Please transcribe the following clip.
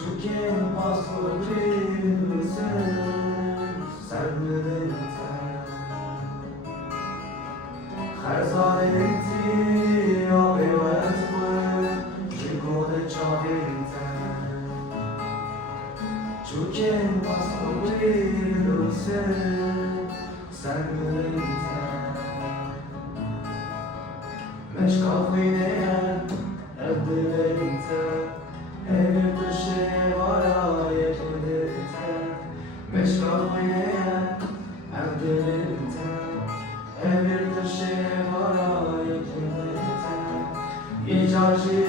Çuken pastorcuysen sermedinte Xerzadenti abivetme Jikode çavinte Çuken pastorcuysen sermedinte Meşkafine evdilerinte Evir dışı vara yetirdirte Meşkafine evdilerinte Evir dışı vara yetirdirte İcacı